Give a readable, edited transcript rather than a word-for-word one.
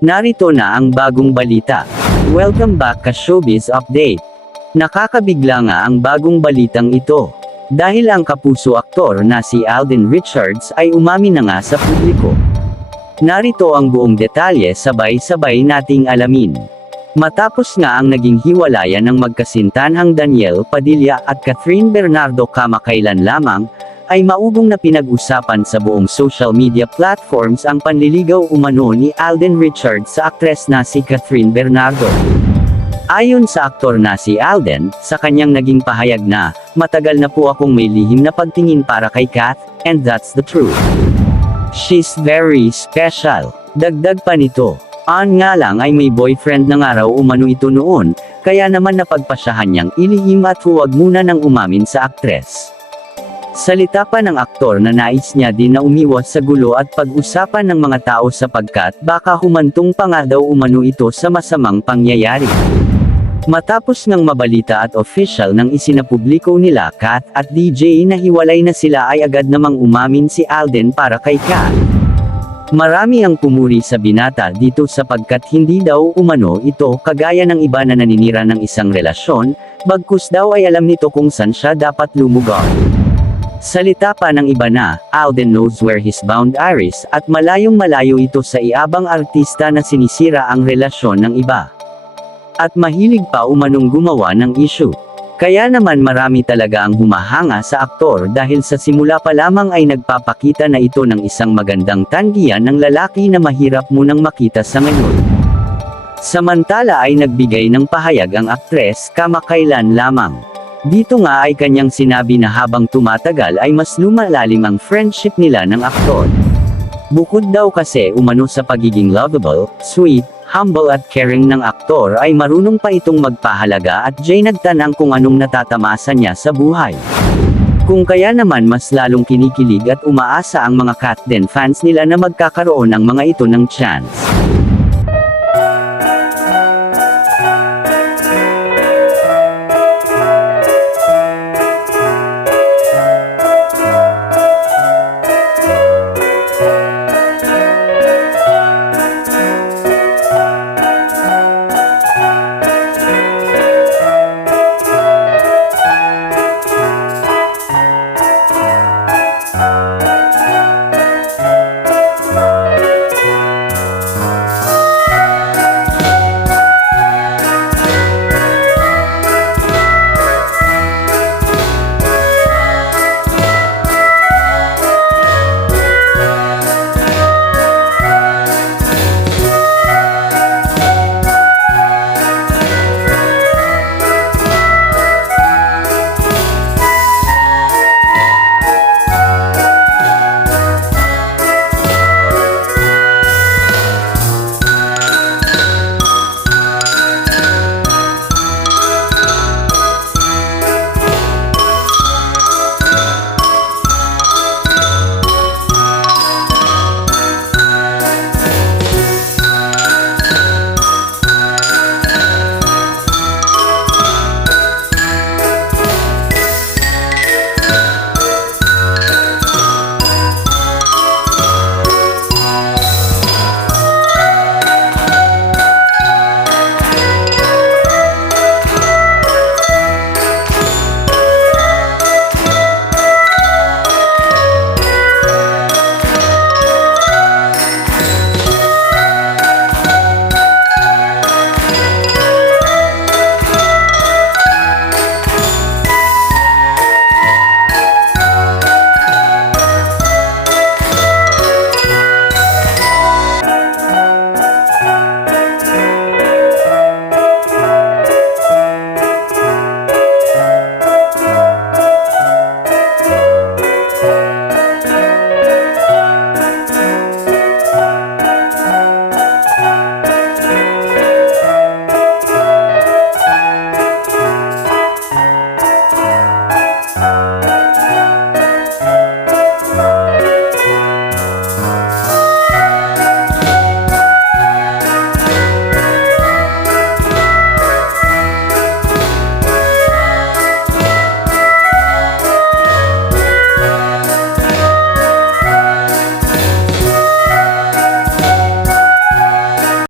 Narito na ang bagong balita. Welcome back ka Showbiz Update. Nakakabigla nga ang bagong balitang ito. Dahil ang kapuso aktor na si Alden Richards ay umamin na nga sa publiko. Narito ang buong detalye, sabay-sabay nating alamin. Matapos nga ang naging hiwalayan ng magkasintanhang Daniel Padilla at Catherine Bernardo kamakailan lamang, ay maugong na pinag-usapan sa buong social media platforms ang panliligaw umano ni Alden Richards sa aktres na si Catherine Bernardo. Ayon sa aktor na si Alden, sa kanyang naging pahayag na, "Matagal na po akong may lihim na pagtingin para kay Kath, and that's the truth. She's very special." Dagdag pa nito, nga lang ay may boyfriend na nga raw umano ito noon, kaya naman napagpasyahan niyang ilihim at huwag muna nang umamin sa aktres. Salita pa ng aktor na nais niya din na umiwas sa gulo at pag-usapan ng mga tao sapagkat baka humantong pa nga daw umano ito sa masamang pangyayari. Matapos ngang mabalita at official nang isinapubliko nila Kath at DJ na hiwalay na sila ay agad namang umamin si Alden para kay Kath. Marami ang pumuri sa binata dito sapagkat hindi daw umano ito kagaya ng iba na naninira ng isang relasyon, bagkus daw ay alam nito kung saan siya dapat lumugar. Salita pa ng iba na, Alden knows where his boundaries at malayong-malayo ito sa iabang artista na sinisira ang relasyon ng iba. At mahilig pa umanong gumawa ng issue. Kaya naman marami talaga ang humahanga sa aktor dahil sa simula pa lamang ay nagpapakita na ito ng isang magandang tanggihan ng lalaki na mahirap munang makita sa ngayon. Samantala ay nagbigay ng pahayag ang aktres kamakailan lamang. Dito nga ay kanyang sinabi na habang tumatagal ay mas lumalalim ang friendship nila ng aktor. Bukod daw kasi umano sa pagiging lovable, sweet, humble at caring ng aktor ay marunong pa itong magpahalaga at nagtanang kung anong natatamasa niya sa buhay. Kung kaya naman mas lalong kinikilig at umaasa ang mga Kath Den fans nila na magkakaroon ang mga ito ng chance.